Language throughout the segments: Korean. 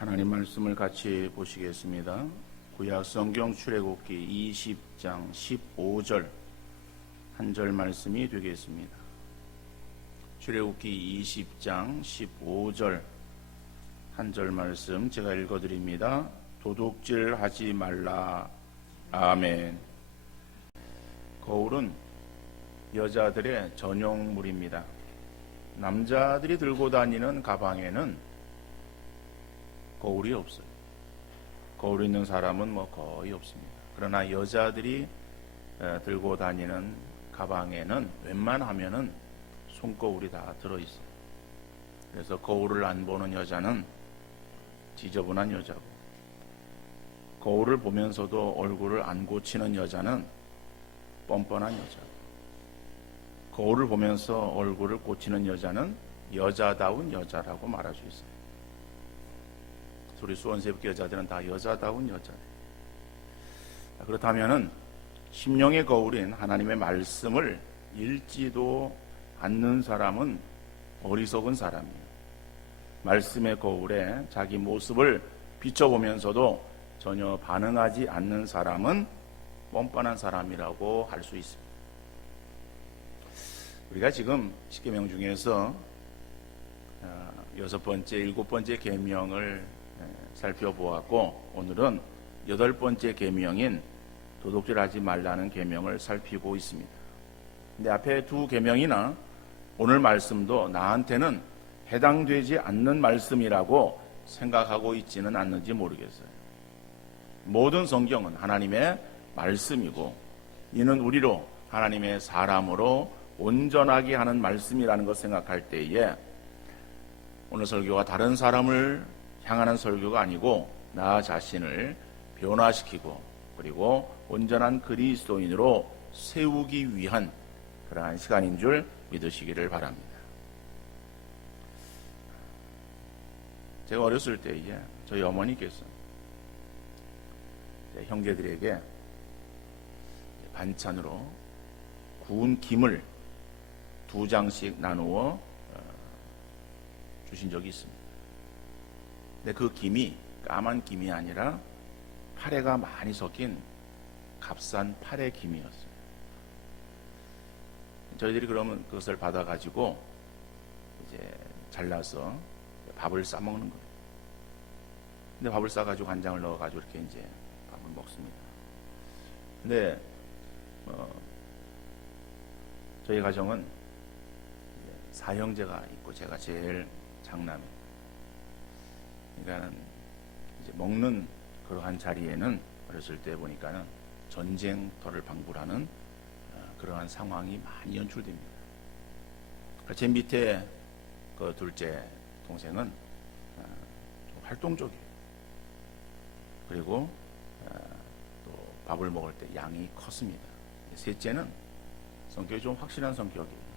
하나님 말씀을 같이 보시겠습니다. 구약 성경 출애굽기 20장 15절 한 절 말씀이 되겠습니다. 출애굽기 20장 15절 한 절 말씀 제가 읽어드립니다. 도둑질 하지 말라. 아멘. 거울은 여자들의 전용물입니다. 남자들이 들고 다니는 가방에는 거울이 없어요. 거울 있는 사람은 거의 없습니다. 그러나 여자들이 들고 다니는 가방에는 웬만하면은 손거울이 다 들어있어요. 그래서 거울을 안 보는 여자는 지저분한 여자고, 거울을 보면서도 얼굴을 안 고치는 여자는 뻔뻔한 여자고, 거울을 보면서 얼굴을 고치는 여자는 여자다운 여자라고 말할 수 있어요. 우리 수원새벽 여자들은 다 여자다운 여자예요. 그렇다면은 심령의 거울인 하나님의 말씀을 읽지도 않는 사람은 어리석은 사람이에요. 말씀의 거울에 자기 모습을 비춰보면서도 전혀 반응하지 않는 사람은 뻔뻔한 사람이라고 할 수 있습니다. 우리가 지금 십계명 중에서 6번째, 7번째 계명을 살펴보았고, 오늘은 8번째 계명인 도둑질하지 말라는 계명을 살피고 있습니다. 근데 앞에 두 계명이나 오늘 말씀도 나한테는 해당되지 않는 말씀이라고 생각하고 있지는 않는지 모르겠어요. 모든 성경은 하나님의 말씀이고, 이는 우리로 하나님의 사람으로 온전하게 하는 말씀이라는 것 생각할 때에 오늘 설교가 다른 사람을 향하는 설교가 아니고 나 자신을 변화시키고 그리고 온전한 그리스도인으로 세우기 위한 그러한 시간인 줄 믿으시기를 바랍니다. 제가 어렸을 때에 저희 어머니께서 형제들에게 반찬으로 구운 김을 2장씩 나누어 주신 적이 있습니다. 근데 그 김이 까만 김이 아니라 파래가 많이 섞인 값싼 파래 김이었어요. 저희들이 그러면 그것을 받아가지고 이제 잘라서 밥을 싸 먹는 거예요. 근데 밥을 싸가지고 간장을 넣어가지고 이렇게 이제 밥을 먹습니다. 근데 저희 가정은 4형제가 있고 제가 제일 장남이에요. 그러니까 이제 먹는 그러한 자리에는 어렸을 때 보니까는 전쟁터를 방불하는 그러한 상황이 많이 연출됩니다. 제 밑에 그 둘째 동생은 좀 활동적이에요. 그리고 또 밥을 먹을 때 양이 컸습니다. 셋째는 성격이 좀 확실한 성격이에요.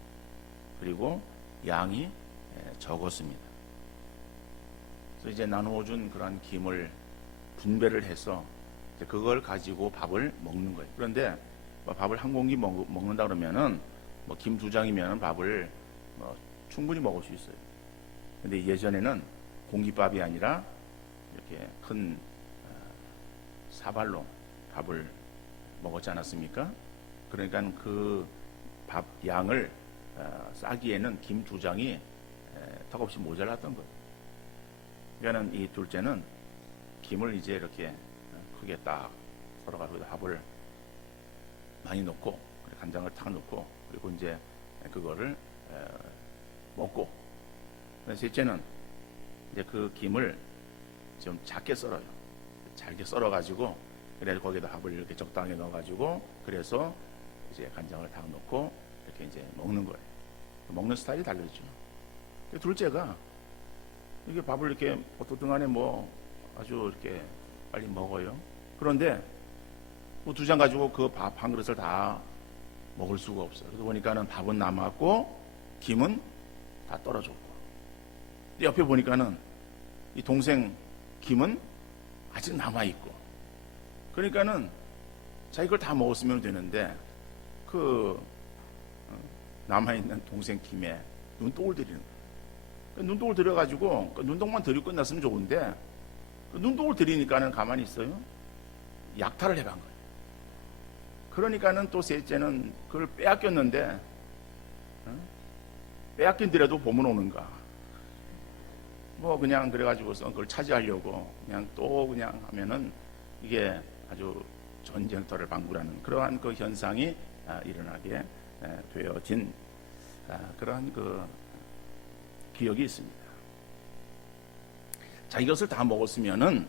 그리고 양이 적었습니다. 그래서 이제 나누어준 그런 김을 분배를 해서 이제 그걸 가지고 밥을 먹는 거예요. 그런데 밥을 한 공기 먹는다 그러면은 김 2장이면 밥을 충분히 먹을 수 있어요. 근데 예전에는 공깃밥이 아니라 이렇게 큰 사발로 밥을 먹었지 않았습니까? 그러니까 그 밥 양을 싸기에는 김 2장이 턱없이 모자랐던 거예요. 그러니까 이 둘째는 김을 이제 이렇게 크게 딱 썰어가지고 밥을 많이 넣고 간장을 탁 넣고 그리고 이제 그거를 먹고, 셋째는 이제 그 김을 좀 작게 썰어요. 잘게 썰어가지고 그래서 거기다 밥을 이렇게 적당히 넣어가지고 그래서 이제 간장을 딱 넣고 이렇게 이제 먹는 거예요. 먹는 스타일이 다르죠. 둘째가 이게 밥을 이렇게 어떠등간에 아주 이렇게 빨리 먹어요. 그런데 2장 가지고 그 밥 한 그릇을 다 먹을 수가 없어요. 그러다 보니까는 밥은 남았고 김은 다 떨어졌고, 옆에 보니까는 이 동생 김은 아직 남아있고, 그러니까는 자기 걸 다 먹었으면 되는데 그 남아있는 동생 김에 눈독을 들이는 거예요. 눈독을 들여가지고 눈독만 들이고 끝났으면 좋은데 눈독을 들이니까는 가만히 있어요? 약탈을 해간 거예요. 그러니까는 또 셋째는 그걸 빼앗겼는데, 빼앗긴더라도 보면 오는가. 뭐 그냥 그래가지고서 그걸 차지하려고 그냥 또 그냥 하면은 이게 아주 전쟁터를 방불하는 그러한 그 현상이 일어나게 되어진 그러한 그 기억이 있습니다. 자, 이것을 다 먹었으면은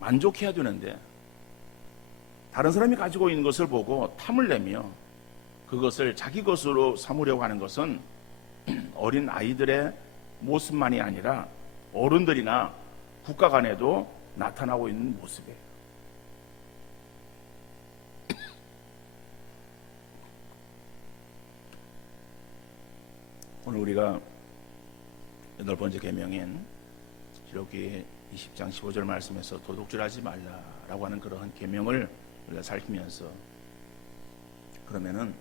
만족해야 되는데 다른 사람이 가지고 있는 것을 보고 탐을 내며 그것을 자기 것으로 삼으려고 하는 것은 어린 아이들의 모습만이 아니라 어른들이나 국가 간에도 나타나고 있는 모습이에요. 오늘 우리가 8번째 계명인 출애굽기 20장 15절 말씀에서 도둑질하지 말라라고 하는 그러한 계명을 우리가 살피면서 그러면은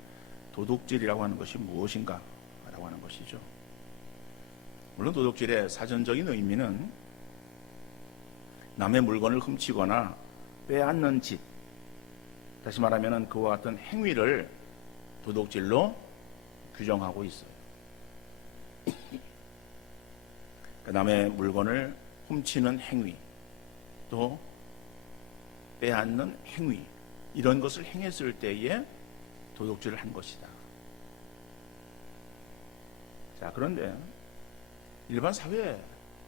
도둑질이라고 하는 것이 무엇인가 라고 하는 것이죠. 물론 도둑질의 사전적인 의미는 남의 물건을 훔치거나 빼앗는 짓, 다시 말하면 그와 같은 행위를 도둑질로 규정하고 있어요. 남의 물건을 훔치는 행위, 또 빼앗는 행위, 이런 것을 행했을 때에 도둑질을 한 것이다. 자, 그런데 일반 사회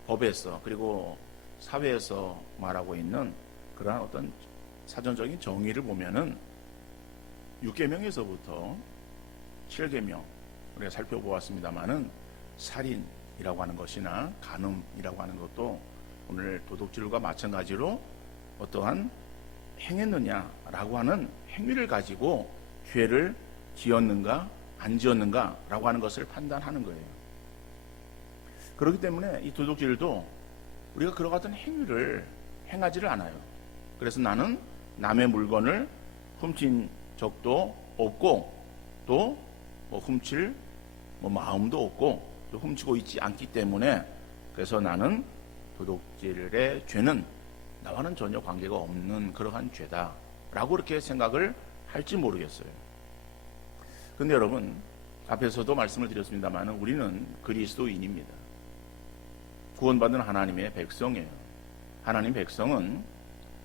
법에서 그리고 사회에서 말하고 있는 그러한 어떤 사전적인 정의를 보면은 6계명에서부터 7계명 우리가 살펴보았습니다마는 살인이라고 하는 것이나 간음이라고 하는 것도 오늘 도둑질과 마찬가지로 어떠한 행했느냐라고 하는 행위를 가지고 죄를 지었는가 안 지었는가라고 하는 것을 판단하는 거예요. 그렇기 때문에 이 도둑질도 우리가 그와 같은 행위를 행하지를 않아요. 그래서 나는 남의 물건을 훔친 적도 없고 또 훔칠 마음도 없고 또 훔치고 있지 않기 때문에 그래서 나는 도둑질의 죄는 나와는 전혀 관계가 없는 그러한 죄다라고 그렇게 생각을 할지 모르겠어요. 근데 여러분, 앞에서도 말씀을 드렸습니다만 우리는 그리스도인입니다. 구원받은 하나님의 백성이에요. 하나님 백성은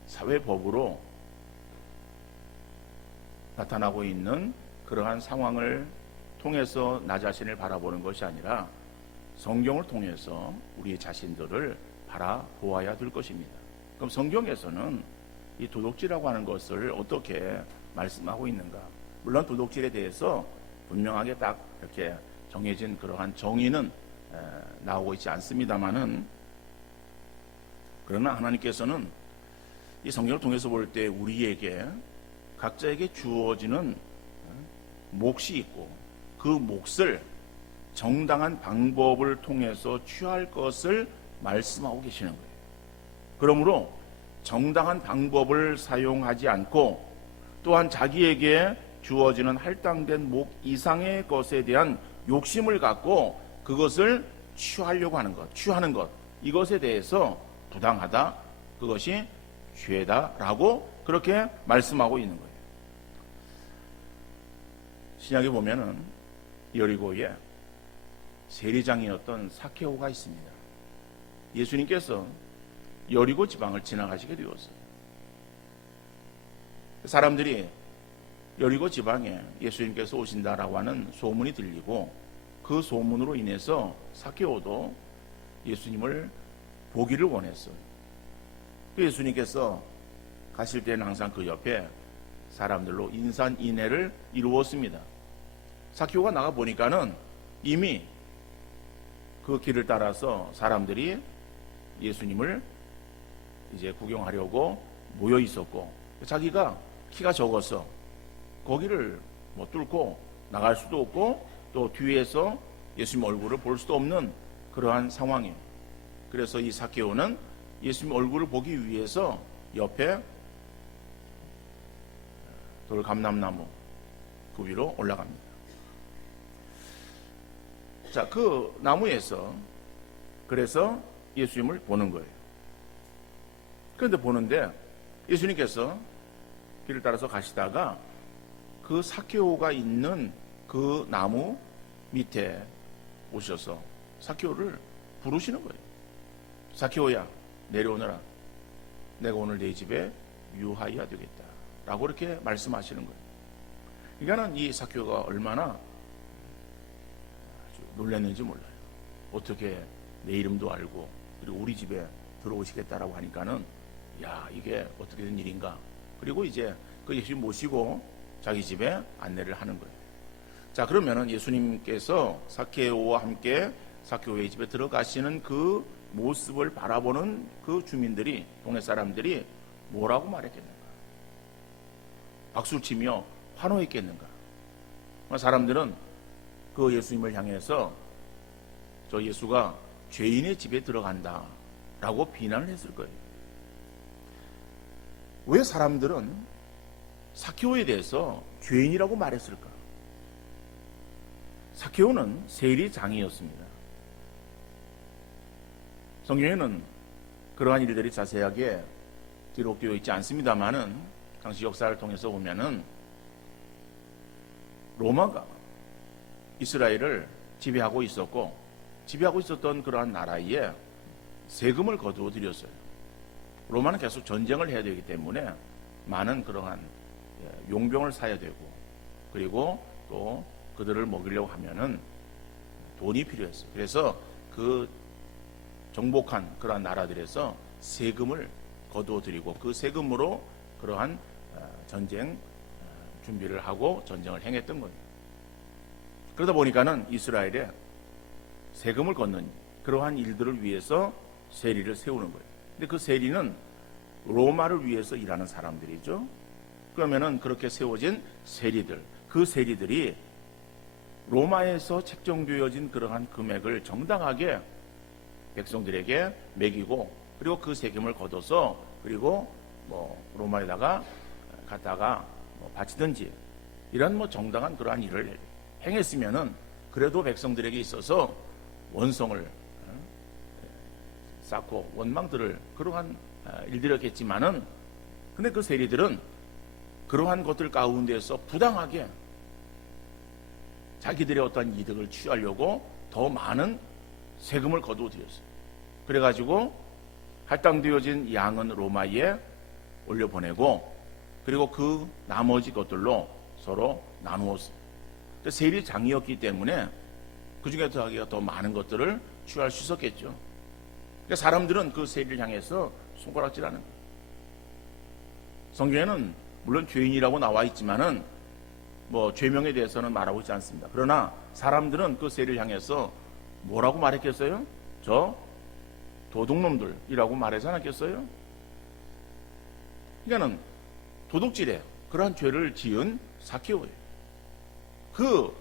사회법으로 나타나고 있는 그러한 상황을 통해서 나 자신을 바라보는 것이 아니라 성경을 통해서 우리 자신들을 바라보아야 될 것입니다. 그럼 성경에서는 이 도둑질이라고 하는 것을 어떻게 말씀하고 있는가? 물론 도둑질에 대해서 분명하게 딱 이렇게 정해진 그러한 정의는 나오고 있지 않습니다만은 그러나 하나님께서는 이 성경을 통해서 볼 때 우리에게 각자에게 주어지는 몫이 있고 그 몫을 정당한 방법을 통해서 취할 것을 말씀하고 계시는 거예요. 그러므로 정당한 방법을 사용하지 않고 또한 자기에게 주어지는 할당된 목 이상의 것에 대한 욕심을 갖고 그것을 취하려고 하는 것, 취하는 것, 이것에 대해서 부당하다, 그것이 죄다라고 그렇게 말씀하고 있는 거예요. 신약에 보면은 여리고에 세리장이었던 사케오가 있습니다. 예수님께서 여리고 지방을 지나가시게 되었어요. 사람들이 여리고 지방에 예수님께서 오신다라고 하는 소문이 들리고 그 소문으로 인해서 사케오도 예수님을 보기를 원했어요. 그 예수님께서 가실 때는 항상 그 옆에 사람들로 인산인해를 이루었습니다. 사케오가 나가 보니까는 이미 그 길을 따라서 사람들이 예수님을 이제 구경하려고 모여 있었고 자기가 키가 적어서 거기를 뚫고 나갈 수도 없고 또 뒤에서 예수님 얼굴을 볼 수도 없는 그러한 상황이에요. 그래서 이 사케오는 예수님 얼굴을 보기 위해서 옆에 돌감람나무 그 위로 올라갑니다. 자, 그 나무에서 그래서 예수님을 보는 거예요. 그런데 보는데 예수님께서 길을 따라서 가시다가 그 삭개오가 있는 그 나무 밑에 오셔서 삭개오를 부르시는 거예요. 삭개오야, 내려오너라. 내가 오늘 네 집에 유하여야 되겠다 라고 이렇게 말씀하시는 거예요. 그러니까는 이 삭개오가 얼마나 아주 놀랐는지 몰라요. 어떻게 내 이름도 알고 그리고 우리 집에 들어오시겠다라고 하니까는 야, 이게 어떻게 된 일인가. 그리고 이제 그 예수님 모시고 자기 집에 안내를 하는 거예요. 자, 그러면은 예수님께서 삭개오와 함께 삭개오의 집에 들어가시는 그 모습을 바라보는 그 주민들이, 동네 사람들이 뭐라고 말했겠는가? 박수를 치며 환호했겠는가? 사람들은 그 예수님을 향해서 저 예수가 죄인의 집에 들어간다 라고 비난을 했을 거예요. 왜 사람들은 삭개오에 대해서 죄인이라고 말했을까? 삭개오는 세리장이었습니다. 성경에는 그러한 일들이 자세하게 기록되어 있지 않습니다만은 당시 역사를 통해서 보면은 로마가 이스라엘을 지배하고 있었고, 지배하고 있었던 그러한 나라에 세금을 거두어 들였어요. 로마는 계속 전쟁을 해야 되기 때문에 많은 그러한 용병을 사야 되고, 그리고 또 그들을 먹이려고 하면은 돈이 필요했어요. 그래서 그 정복한 그러한 나라들에서 세금을 거두어 들이고 그 세금으로 그러한 전쟁 준비를 하고 전쟁을 행했던 거예요. 그러다 보니까는 이스라엘에 세금을 걷는 그러한 일들을 위해서 세리를 세우는 거예요. 근데 그 세리는 로마를 위해서 일하는 사람들이죠. 그러면은 그렇게 세워진 세리들, 그 세리들이 로마에서 책정되어진 그러한 금액을 정당하게 백성들에게 매기고, 그리고 그 세금을 걷어서 그리고 로마에다가 갖다가 바치든지 이런 정당한 그러한 일을 행했으면은 그래도 백성들에게 있어서 원성을 쌓고 원망들을 그러한 일들이었겠지만은, 근데 그 세리들은 그러한 것들 가운데서 부당하게 자기들의 어떤 이득을 취하려고 더 많은 세금을 거두어 들였어요. 그래가지고 할당되어진 양은 로마에 올려보내고, 그리고 그 나머지 것들로 서로 나누었어요. 세리장이었기 때문에 그 중에 자기가 더 많은 것들을 취할 수 있었겠죠. 그러니까 사람들은 그 세리를 향해서 손가락질하는 거예요. 성경에는 물론 죄인이라고 나와 있지만은 죄명에 대해서는 말하고 있지 않습니다. 그러나 사람들은 그 세리를 향해서 뭐라고 말했겠어요? 저 도둑놈들이라고 말하지 않았겠어요? 그러니까는 도둑질에 그러한 죄를 지은 삭개오예요. 그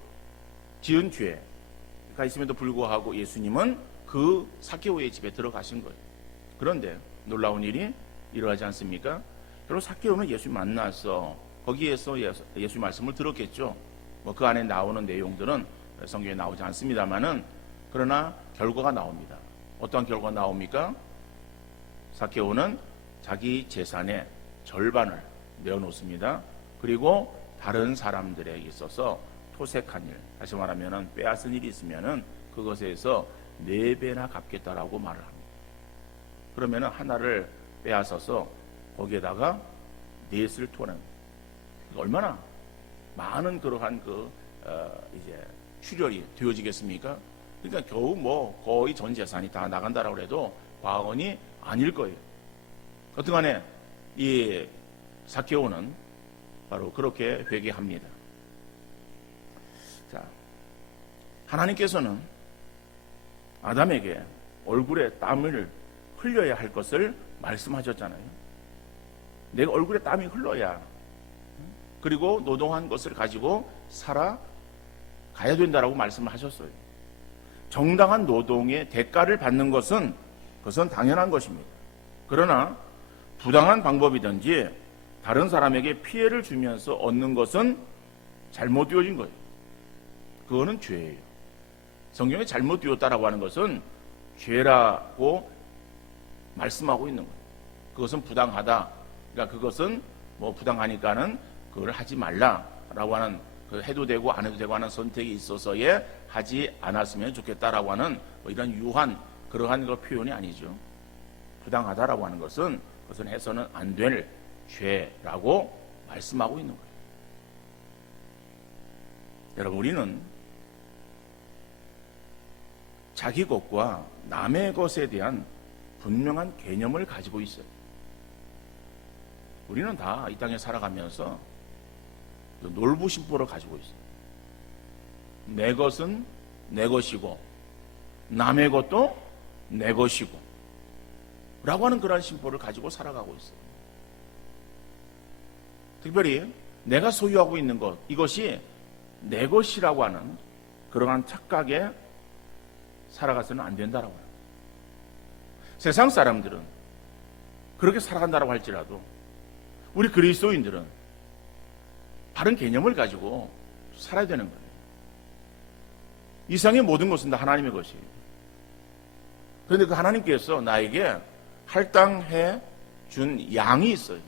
지은 죄가 있음에도 불구하고 예수님은 그 삭개오의 집에 들어가신 거예요. 그런데 놀라운 일이 일어나지 않습니까? 여러분, 삭개오는 예수 만나서 거기에서 예수 말씀을 들었겠죠. 그 안에 나오는 내용들은 성경에 나오지 않습니다만은, 그러나 결과가 나옵니다. 어떠한 결과가 나옵니까? 삭개오는 자기 재산의 절반을 내어놓습니다. 그리고 다른 사람들에게 있어서 토색한 일, 다시 말하면 빼앗은 일이 있으면은 그것에서 4배나 갚겠다라고 말을 합니다. 그러면은 하나를 빼앗아서 거기에다가 넷을 토하는, 얼마나 많은 그러한 이제 출혈이 되어지겠습니까? 그러니까 겨우 거의 전 재산이 다 나간다라고 해도 과언이 아닐 거예요. 어떠간에 이 삭개오는 바로 그렇게 회개합니다. 자, 하나님께서는 아담에게 얼굴에 땀을 흘려야 할 것을 말씀하셨잖아요. 내가 얼굴에 땀이 흘러야, 그리고 노동한 것을 가지고 살아가야 된다라고 말씀을 하셨어요. 정당한 노동의 대가를 받는 것은 그것은 당연한 것입니다. 그러나 부당한 방법이든지 다른 사람에게 피해를 주면서 얻는 것은 잘못 되어진 거예요. 그거는 죄예요. 성경에 잘못 되었다라고 하는 것은 죄라고 말씀하고 있는 거예요. 그것은 부당하다. 그러니까 그것은 뭐 부당하니까는 그걸 하지 말라라고 하는, 그 해도 되고 안 해도 되고 하는 선택이 있어서에 하지 않았으면 좋겠다라고 하는 뭐 이런 유한 그러한 그 표현이 아니죠. 부당하다라고 하는 것은 그것은 해서는 안 될 죄라고 말씀하고 있는 거예요. 여러분, 우리는 자기 것과 남의 것에 대한 분명한 개념을 가지고 있어요. 우리는 다 이 땅에 살아가면서 놀부심보를 가지고 있어요. 내 것은 내 것이고 남의 것도 내 것이고 라고 하는 그러한 심보를 가지고 살아가고 있어요. 특별히 내가 소유하고 있는 것, 이것이 내 것이라고 하는 그러한 착각에 살아가서는 안 된다라고 해요. 세상 사람들은 그렇게 살아간다고 할지라도 우리 그리스도인들은 바른 개념을 가지고 살아야 되는 거예요. 이 세상의 모든 것은 다 하나님의 것이에요. 그런데 그 하나님께서 나에게 할당해 준 양이 있어요.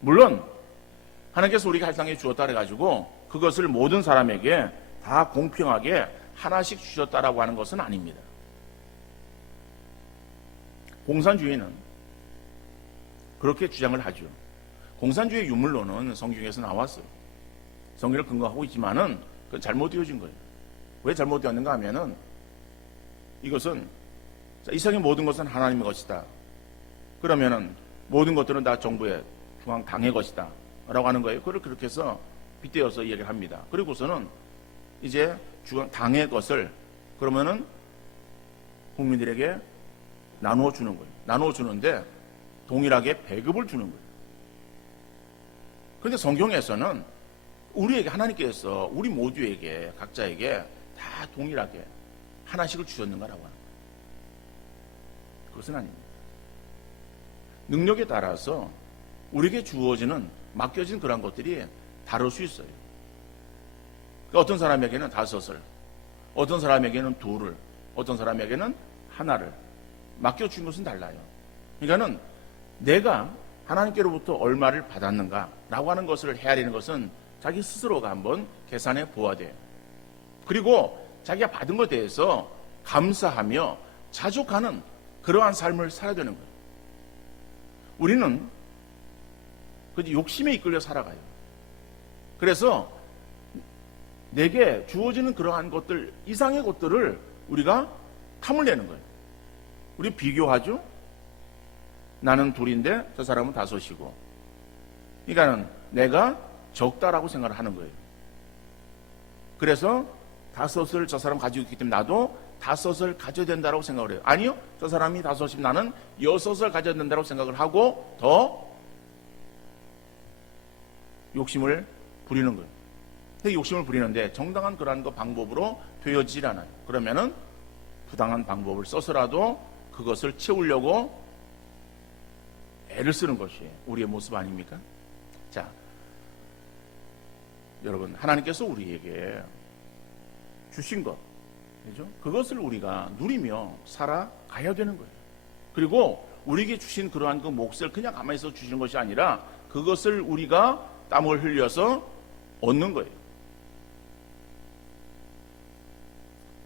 물론 하나님께서 우리가 할당해 주었다 해가지고 그것을 모든 사람에게 다 공평하게 하나씩 주셨다라고 하는 것은 아닙니다. 공산주의는 그렇게 주장을 하죠. 공산주의 유물론은 성경에서 나왔어요. 성경을 근거하고 있지만은 그건 잘못되어진 거예요. 왜 잘못되었는가 하면은 이것은 이 세상의 모든 것은 하나님의 것이다. 그러면은 모든 것들은 다 정부의 중앙 당의 것이다 라고 하는 거예요. 그걸 그렇게 해서 빗대어서 이야기를 합니다. 그리고서는 이제 중앙 당의 것을 그러면은 국민들에게 나누어 주는 거예요. 나누어 주는데 동일하게 배급을 주는 거예요. 그런데 성경에서는 우리에게 하나님께서 우리 모두에게 각자에게 다 동일하게 하나씩을 주셨는가라고 하는 거예요. 그것은 아닙니다. 능력에 따라서 우리에게 주어지는 맡겨진 그런 것들이 다를 수 있어요. 그러니까 어떤 사람에게는 5을, 어떤 사람에게는 2를, 어떤 사람에게는 하나를 맡겨준 것은 달라요. 그러니까는 내가 하나님께로부터 얼마를 받았는가라고 하는 것을 헤아리는 것은 자기 스스로가 한번 계산해 보아야 돼요. 그리고 자기가 받은 것에 대해서 감사하며 자족하는 그러한 삶을 살아야 되는 거예요. 우리는 욕심에 이끌려 살아가요. 그래서 내게 주어지는 그러한 것들 이상의 것들을 우리가 탐을 내는 거예요. 우리 비교하죠? 나는 2인데 저 사람은 5이고. 그러니까는 내가 적다라고 생각을 하는 거예요. 그래서 5을 저 사람 가지고 있기 때문에 나도 5을 가져야 된다고 생각을 해요. 아니요, 저 사람이 5이면 나는 6을 가져야 된다고 생각을 하고 더 욕심을 부리는 거예요. 욕심을 부리는데 정당한 그러한 방법으로 되어지질 않아요. 그러면은 부당한 방법을 써서라도 그것을 채우려고 애를 쓰는 것이 우리의 모습 아닙니까? 자, 여러분, 하나님께서 우리에게 주신 것, 그죠? 그것을 우리가 누리며 살아가야 되는 거예요. 그리고 우리에게 주신 그러한 그 몫을 그냥 가만히 있어 주시는 것이 아니라 그것을 우리가 땀을 흘려서 얻는 거예요.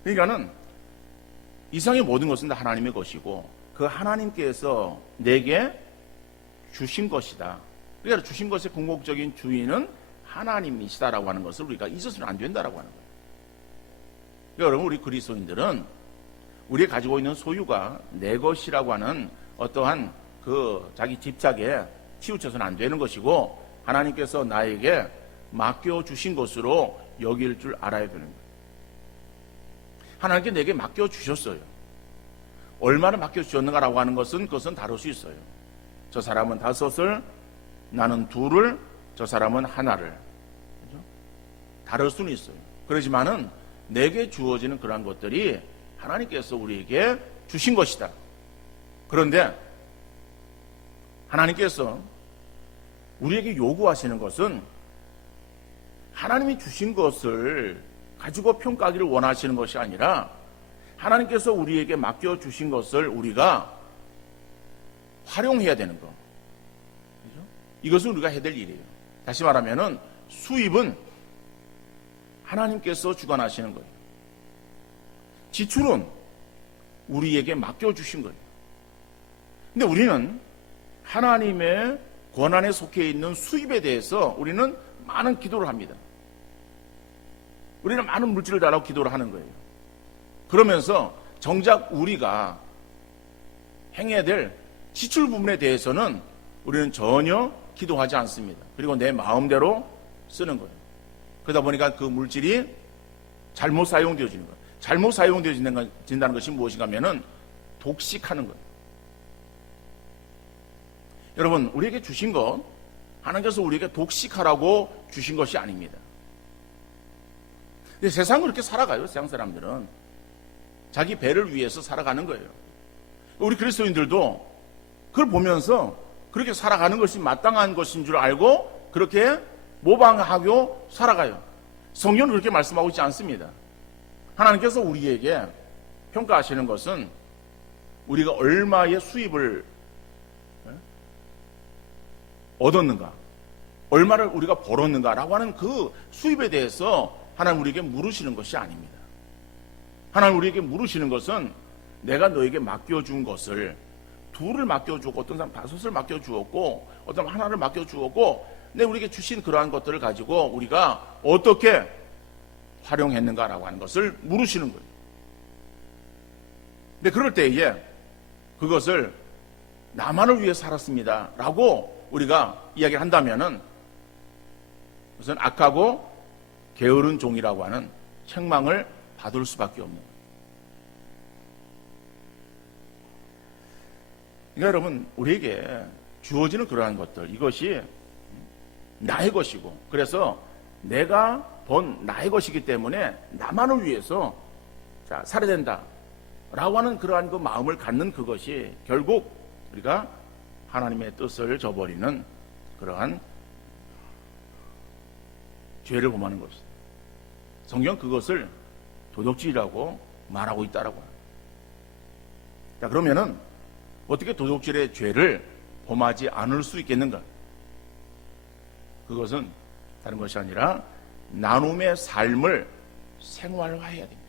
그러니까는 이상의 모든 것은 다 하나님의 것이고 그 하나님께서 내게 주신 것이다. 그러니까 주신 것의 궁극적인 주인은 하나님이시다라고 하는 것을 우리가 잊어서는 안 된다라고 하는 거예요. 그러니까 여러분, 우리 그리스도인들은 우리가 가지고 있는 소유가 내 것이라고 하는 어떠한 그 자기 집착에 치우쳐서는 안 되는 것이고 하나님께서 나에게 맡겨주신 것으로 여길 줄 알아야 되는 거예요. 하나님께 내게 맡겨주셨어요. 얼마나 맡겨주셨는가라고 하는 것은 그것은 다를 수 있어요. 저 사람은 5을, 나는 2를, 저 사람은 하나를. 그렇죠? 다를 수는 있어요. 그렇지만은 내게 주어지는 그러한 것들이 하나님께서 우리에게 주신 것이다. 그런데 하나님께서 우리에게 요구하시는 것은 하나님이 주신 것을 가지고 평가하기를 원하시는 것이 아니라 하나님께서 우리에게 맡겨주신 것을 우리가 활용해야 되는 거. 그죠? 이것은 우리가 해야 될 일이에요. 다시 말하면은 수입은 하나님께서 주관하시는 거예요. 지출은 우리에게 맡겨주신 거예요. 근데 우리는 하나님의 권한에 속해 있는 수입에 대해서 우리는 많은 기도를 합니다. 우리는 많은 물질을 달라고 기도를 하는 거예요. 그러면서 정작 우리가 행해야 될 지출 부분에 대해서는 우리는 전혀 기도하지 않습니다. 그리고 내 마음대로 쓰는 거예요. 그러다 보니까 그 물질이 잘못 사용되어지는 거예요. 잘못 사용되어진다는 것이 무엇인가 하면은 독식하는 거예요. 여러분, 우리에게 주신 것, 하나님께서 우리에게 독식하라고 주신 것이 아닙니다. 근데 세상은 그렇게 살아가요. 세상 사람들은 자기 배를 위해서 살아가는 거예요. 우리 그리스도인들도 그걸 보면서 그렇게 살아가는 것이 마땅한 것인 줄 알고 그렇게 모방하고 살아가요. 성경은 그렇게 말씀하고 있지 않습니다. 하나님께서 우리에게 평가하시는 것은 우리가 얼마의 수입을 얻었는가, 얼마를 우리가 벌었는가라고 하는 그 수입에 대해서 하나님 우리에게 물으시는 것이 아닙니다. 하나님 우리에게 물으시는 것은 내가 너에게 맡겨준 것을, 둘을 맡겨주었고 어떤 사람 다섯을 맡겨주었고 어떤 사람 하나를 맡겨주었고 내 우리에게 주신 그러한 것들을 가지고 우리가 어떻게 활용했는가라고 하는 것을 물으시는 거예요. 근데 그럴 때에 그것을 나만을 위해 살았습니다 라고 우리가 이야기를 한다면은 우선 악하고 게으른 종이라고 하는 책망을 받을 수밖에 없는 거예요. 그러니까 여러분, 우리에게 주어지는 그러한 것들, 이것이 나의 것이고, 그래서 내가 번 나의 것이기 때문에 나만을 위해서 살아야 된다 라고 하는 그러한 그 마음을 갖는 그것이 결국 우리가 하나님의 뜻을 저버리는 그러한 죄를 범하는 것입니다. 성경 그것을 도둑질이라고 말하고 있다라고 합니다. 자, 그러면은 어떻게 도둑질의 죄를 범하지 않을 수 있겠는가? 그것은 다른 것이 아니라 나눔의 삶을 생활화해야 됩니다.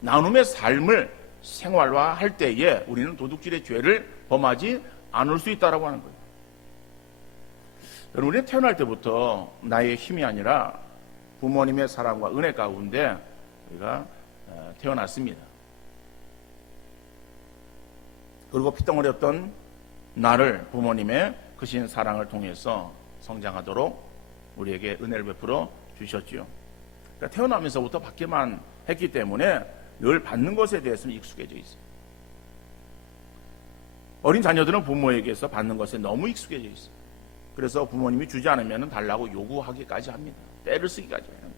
나눔의 삶을 생활화할 때에 우리는 도둑질의 죄를 범하지 않을 수 있다라고 하는 거예요. 여러분, 우리는 태어날 때부터 나의 힘이 아니라 부모님의 사랑과 은혜 가운데 우리가 태어났습니다. 그리고 피덩어리 없던 나를 부모님의 크신 사랑을 통해서 성장하도록 우리에게 은혜를 베풀어 주셨지요. 그러니까 태어나면서부터 받기만 했기 때문에 늘 받는 것에 대해서는 익숙해져 있어요. 어린 자녀들은 부모에게서 받는 것에 너무 익숙해져 있어요. 그래서 부모님이 주지 않으면 달라고 요구하기까지 합니다. 때를 쓰기까지 해요.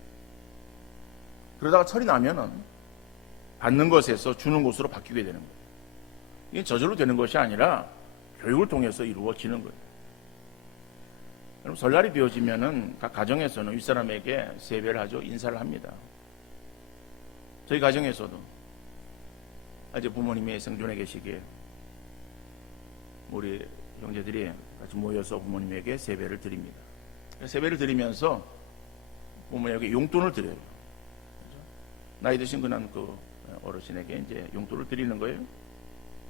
그러다가 철이 나면은 받는 것에서 주는 것으로 바뀌게 되는 거예요. 이게 저절로 되는 것이 아니라 교육을 통해서 이루어지는 거예요. 여러분, 설날이 되어지면은 각 가정에서는 윗사람에게 세배를 하죠. 인사를 합니다. 저희 가정에서도 이제 부모님이 생존해 계시기에 우리 형제들이 같이 모여서 부모님에게 세배를 드립니다. 세배를 드리면서 부모님에게 용돈을 드려요. 나이 드신 그 어르신에게 이제 용돈을 드리는 거예요.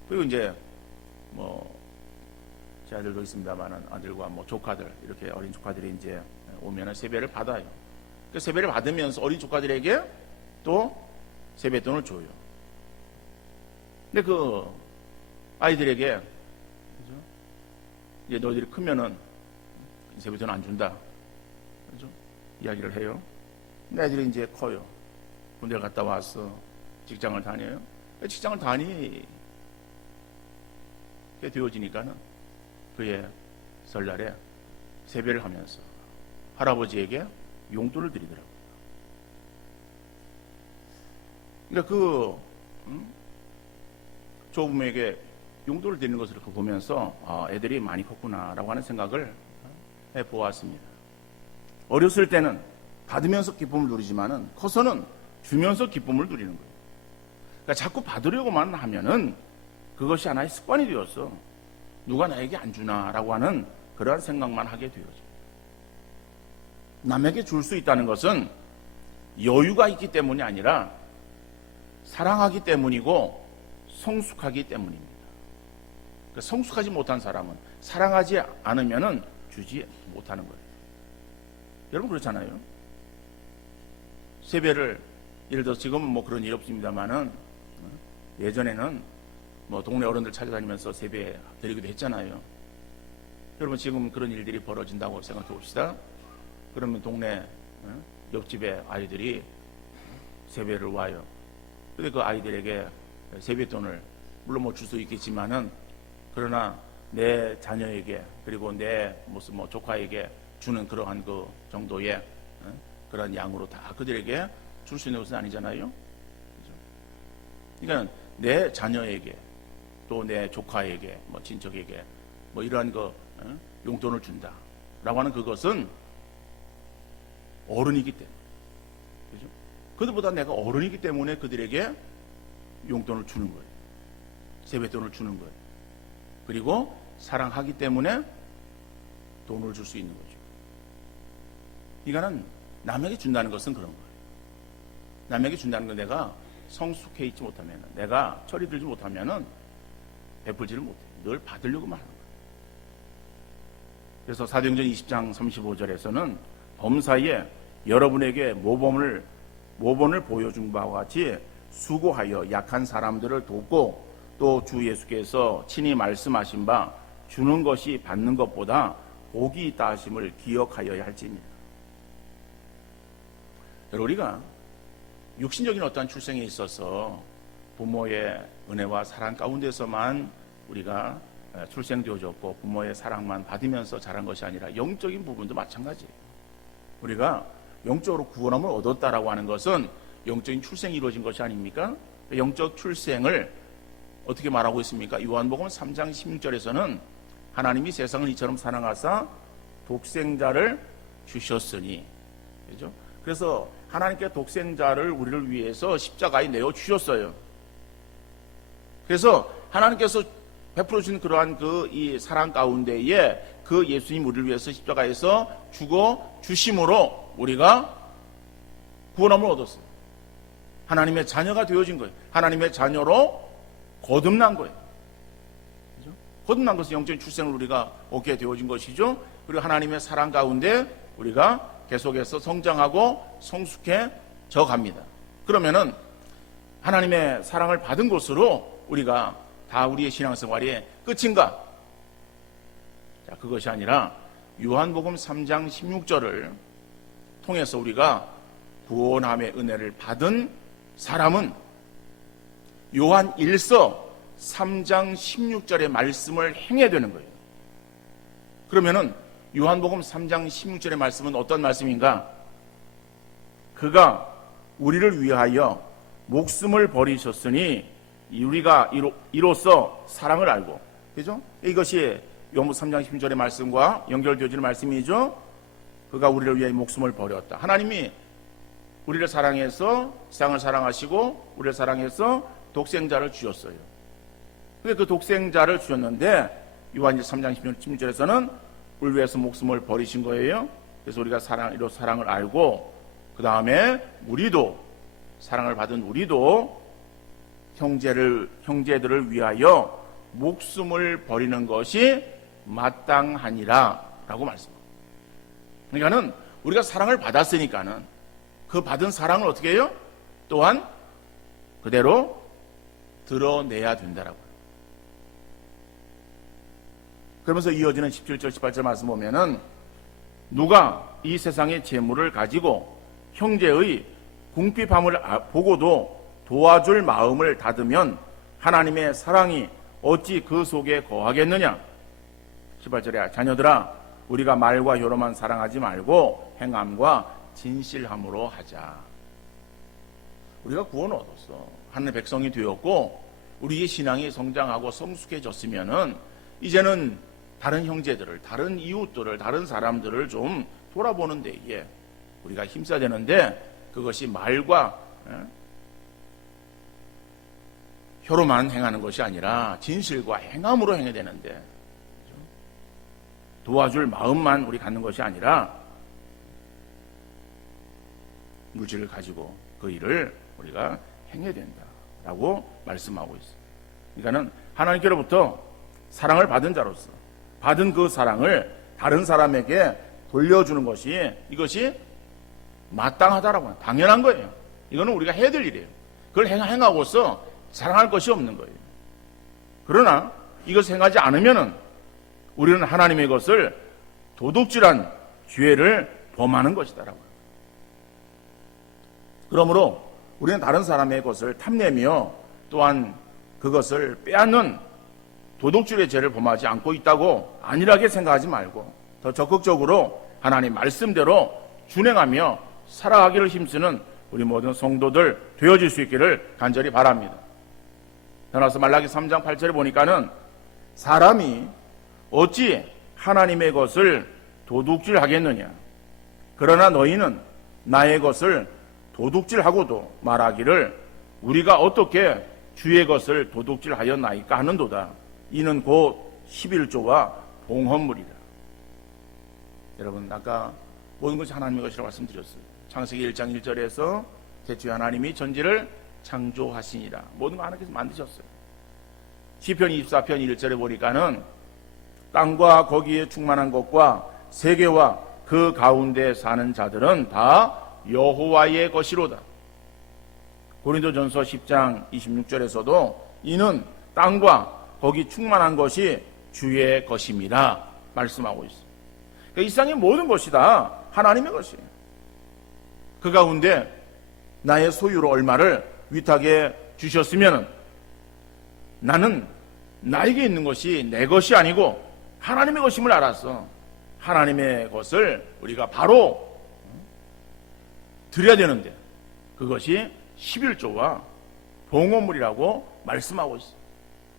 그리고 이제 제 아들도 있습니다만은 아들과 조카들, 이렇게 어린 조카들이 이제 오면은 세배를 받아요. 그 세배를 받으면서 어린 조카들에게 또 세뱃돈을 줘요. 근데 그 아이들에게 이제 너희들이 크면은 세뱃돈 안 준다, 그죠? 이야기를 해요. 근데 아이들이 이제 커요. 군대를 갔다 와서 직장을 다녀요. 직장을 다니게 되어지니까는 그의 설날에 세배를 하면서 할아버지에게 용돈을 드리더라고요. 그러니까 조부모에게 용돈을 드리는 것을 보면서 애들이 많이 컸구나라고 하는 생각을 해보았습니다. 어렸을 때는 받으면서 기쁨을 누리지만은 커서는 주면서 기쁨을 누리는 거예요. 그러니까 자꾸 받으려고만 하면은 그것이 하나의 습관이 되어서 누가 나에게 안 주나라고 하는 그러한 생각만 하게 되어져. 남에게 줄 수 있다는 것은 여유가 있기 때문이 아니라 사랑하기 때문이고 성숙하기 때문입니다. 그러니까 성숙하지 못한 사람은 사랑하지 않으면 주지 못하는 거예요. 여러분 그렇잖아요. 세배를 예를 들어 지금은 뭐 그런 일 없습니다만은 예전에는 뭐 동네 어른들 찾아다니면서 세배 드리기도 했잖아요. 여러분 지금 그런 일들이 벌어진다고 생각해 봅시다. 그러면 동네 옆집에 아이들이 세배를 와요. 근데 그 아이들에게 세뱃돈을 물론 뭐 줄 수 있겠지만은 그러나 내 자녀에게 그리고 내 무슨 뭐 조카에게 주는 그러한 그 정도의 그런 양으로 다 그들에게 줄 수 있는 것은 아니잖아요. 그렇죠? 그러니까 내 자녀에게 또 내 조카에게 뭐 친척에게 뭐 이러한 그 용돈을 준다라고 하는 그것은 어른이기 때문에, 그죠? 그들보다 내가 어른이기 때문에 그들에게 용돈을 주는 거예요. 세뱃돈을 주는 거예요. 그리고 사랑하기 때문에 돈을 줄 수 있는 거죠. 이거는 남에게 준다는 것은 그런 거예요. 남에게 준다는 건 내가 성숙해 있지 못하면, 내가 철이 들지 못하면 베풀지를 못해요. 늘 받으려고만 하는 거예요. 그래서 사도행전 20장 35절에서는 범사에 여러분에게 모범을 보여준 바와 같이 수고하여 약한 사람들을 돕고 또 주 예수께서 친히 말씀하신 바 주는 것이 받는 것보다 복이 있다 하심을 기억하여야 할지니라. 우리가 육신적인 어떠한 출생에 있어서 부모의 은혜와 사랑 가운데서만 우리가 출생되어졌고 부모의 사랑만 받으면서 자란 것이 아니라 영적인 부분도 마찬가지예요. 우리가 영적으로 구원함을 얻었다라고 하는 것은 영적인 출생이 이루어진 것이 아닙니까? 영적 출생을 어떻게 말하고 있습니까? 요한복음 3장 16절에서는 하나님이 세상을 이처럼 사랑하사 독생자를 주셨으니, 그죠? 그래서 하나님께 독생자를 우리를 위해서 십자가에 내어 주셨어요. 그래서 하나님께서 베풀어 주신 그러한 그 이 사랑 가운데에 그 예수님 우리를 위해서 십자가에서 죽어 주심으로 우리가 구원함을 얻었어요. 하나님의 자녀가 되어진 거예요. 하나님의 자녀로 거듭난 거예요. 그죠? 거듭난 것은 영적인 출생을 우리가 얻게 되어진 것이죠. 그리고 하나님의 사랑 가운데 우리가 계속해서 성장하고 성숙해져 갑니다. 그러면은 하나님의 사랑을 받은 것으로 우리가 다 우리의 신앙생활이 끝인가? 자, 그것이 아니라 요한복음 3장 16절을 통해서 우리가 구원함의 은혜를 받은 사람은 요한 1서 3장 16절의 말씀을 행해야 되는 거예요. 그러면은 요한복음 3장 16절의 말씀은 어떤 말씀인가? 그가 우리를 위하여 목숨을 버리셨으니 우리가 이로써 사랑을 알고, 그죠? 이것이 요한복음 3장 16절의 말씀과 연결되어지는 말씀이죠. 그가 우리를 위하여 목숨을 버렸다. 하나님이 우리를 사랑해서 세상을 사랑하시고 우리를 사랑해서 독생자를 주셨어요. 근데 그 독생자를 주셨는데 요한복음 3장 16절에서는 우리 위해서 목숨을 버리신 거예요. 그래서 우리가 이로 사랑을 알고 그 다음에 우리도 사랑을 받은 우리도 형제들을 위하여 목숨을 버리는 것이 마땅하니라 라고 말씀합니다. 그러니까는 우리가 사랑을 받았으니까는 그 받은 사랑을 어떻게 해요? 또한 그대로 드러내야 된다라고요. 그러면서 이어지는 17절 18절 말씀 보면은 누가 이 세상의 재물을 가지고 형제의 궁핍함을 보고도 도와줄 마음을 닫으면 하나님의 사랑이 어찌 그 속에 거하겠느냐. 18절에 자녀들아 우리가 말과 혀로만 사랑하지 말고 행함과 진실함으로 하자. 우리가 구원을 얻었어. 하나님의 백성이 되었고 우리의 신앙이 성장하고 성숙해졌으면은 이제는 다른 형제들을, 다른 이웃들을, 다른 사람들을 좀 돌아보는 데에 우리가 힘써야 되는데 그것이 말과 혀로만 행하는 것이 아니라 진실과 행함으로 행해야 되는데 도와줄 마음만 우리 갖는 것이 아니라 물질을 가지고 그 일을 우리가 행해야 된다라고 말씀하고 있어요. 그러니까는 하나님께로부터 사랑을 받은 자로서 받은 그 사랑을 다른 사람에게 돌려주는 것이 이것이 마땅하다라고 하는, 당연한 거예요. 이거는 우리가 해야 될 일이에요. 그걸 행하고서 자랑할 것이 없는 거예요. 그러나 이것을 행하지 않으면은 우리는 하나님의 것을 도둑질한 죄를 범하는 것이다라고 합니다. 그러므로 우리는 다른 사람의 것을 탐내며 또한 그것을 빼앗는 도둑질의 죄를 범하지 않고 있다고 안일하게 생각하지 말고 더 적극적으로 하나님 말씀대로 준행하며 살아가기를 힘쓰는 우리 모든 성도들 되어질 수 있기를 간절히 바랍니다. 따라서 말라기 3장 8절에 보니까는 사람이 어찌 하나님의 것을 도둑질하겠느냐, 그러나 너희는 나의 것을 도둑질하고도 말하기를 우리가 어떻게 주의 것을 도둑질하였나이까 하는도다. 이는 곧 11조와 봉헌물이라. 여러분, 아까 모든 것이 하나님의 것이라고 말씀드렸어요. 창세기 1장 1절에서 태초에 하나님이 전지를 창조하시니라. 모든 거 하나님께서 만드셨어요. 시편 24편 1절에 보니까는 땅과 거기에 충만한 것과 세계와 그 가운데 사는 자들은 다 여호와의 것이로다. 고린도전서 10장 26절에서도 이는 땅과 거기 충만한 것이 주의 것임이라 말씀하고 있어요. 그러니까 이 세상의 모든 것이 다 하나님의 것이에요. 그 가운데 나의 소유로 얼마를 위탁해 주셨으면 나는 나에게 있는 것이 내 것이 아니고 하나님의 것임을 알아서 하나님의 것을 우리가 바로 드려야 되는데 그것이 11조와 봉헌물이라고 말씀하고 있어요.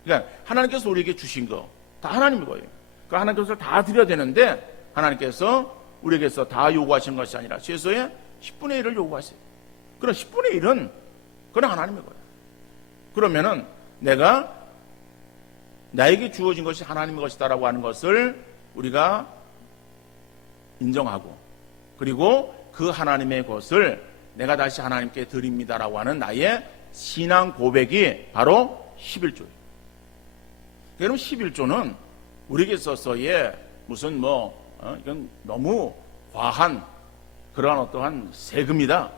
그러니까 하나님께서 우리에게 주신 거 다 하나님의 거예요. 그러니까 하나님께서 다 드려야 되는데 하나님께서 우리에게서 다 요구하시는 것이 아니라 최소의 10분의 1을 요구하세요. 그럼 10분의 1은 그건 하나님의 거예요. 그러면은 내가 나에게 주어진 것이 하나님의 것이다라고 하는 것을 우리가 인정하고 그리고 그 하나님의 것을 내가 다시 하나님께 드립니다라고 하는 나의 신앙 고백이 바로 11조예요. 여러분, 11조는 우리에게 있어서의 무슨 이건 너무 과한 그러한 어떠한 세금이다.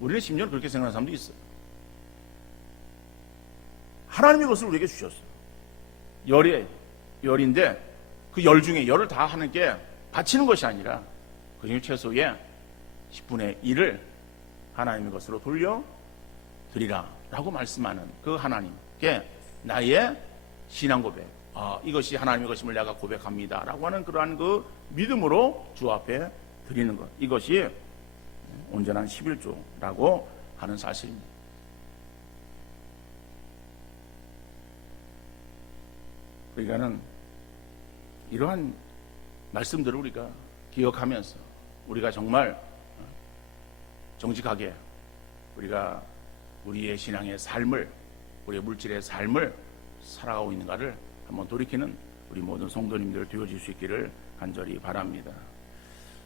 우리는 심지어 그렇게 생각하는 사람도 있어요. 하나님의 것을 우리에게 주셨어요. 열인데 그 열 중에 열을 다 하나님께 바치는 것이 아니라 그 중에 최소의 10분의 1을 하나님의 것으로 돌려드리라 라고 말씀하는 그 하나님께 나의 신앙 고백, 이것이 하나님의 것임을 내가 고백합니다 라고 하는 그러한 그 믿음으로 주 앞에 드리는 것, 이것이 온전한 11조라고 하는 사실입니다. 그러니까는 이러한 말씀들을 우리가 기억하면서 우리가 정말 정직하게 우리가 우리의 신앙의 삶을, 우리의 물질의 삶을 살아가고 있는가를 한번 돌이키는 우리 모든 성도님들 되어질 수 있기를 간절히 바랍니다.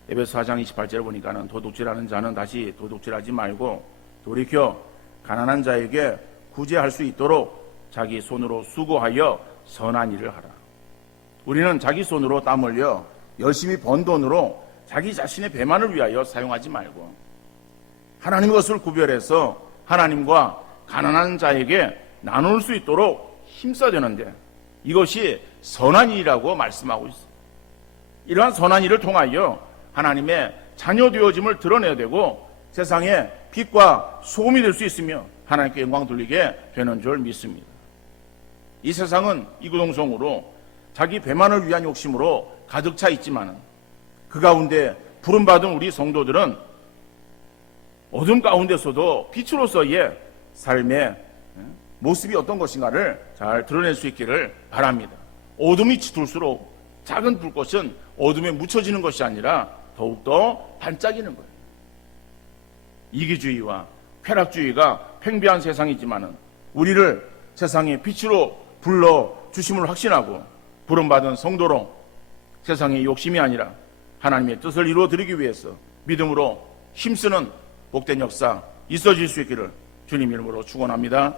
에베소 4장 28절에 보니까는 도둑질하는 자는 다시 도둑질하지 말고 돌이켜 가난한 자에게 구제할 수 있도록 자기 손으로 수고하여 선한 일을 하라. 우리는 자기 손으로 땀 흘려 열심히 번 돈으로 자기 자신의 배만을 위하여 사용하지 말고 하나님의 것을 구별해서 하나님과 가난한 자에게 나눌 수 있도록 힘써야 되는데 이것이 선한 일이라고 말씀하고 있어요. 이러한 선한 일을 통하여 하나님의 자녀 되어짐을 드러내야 되고 세상에 빛과 소금이 될 수 있으며 하나님께 영광 돌리게 되는 줄 믿습니다. 이 세상은 이구동성으로 자기 배만을 위한 욕심으로 가득 차 있지만 그 가운데 부름받은 우리 성도들은 어둠 가운데서도 빛으로서의 삶의 모습이 어떤 것인가를 잘 드러낼 수 있기를 바랍니다. 어둠이 짙을수록 작은 불꽃은 어둠에 묻혀지는 것이 아니라 더욱더 반짝이는 거예요. 이기주의와 쾌락주의가 팽배한 세상이지만 우리를 세상의 빛으로 불러주심을 확신하고 부름받은 성도로 세상의 욕심이 아니라 하나님의 뜻을 이루어 드리기 위해서 믿음으로 힘쓰는 복된 역사 있어질 수 있기를 주님 이름으로 축원합니다.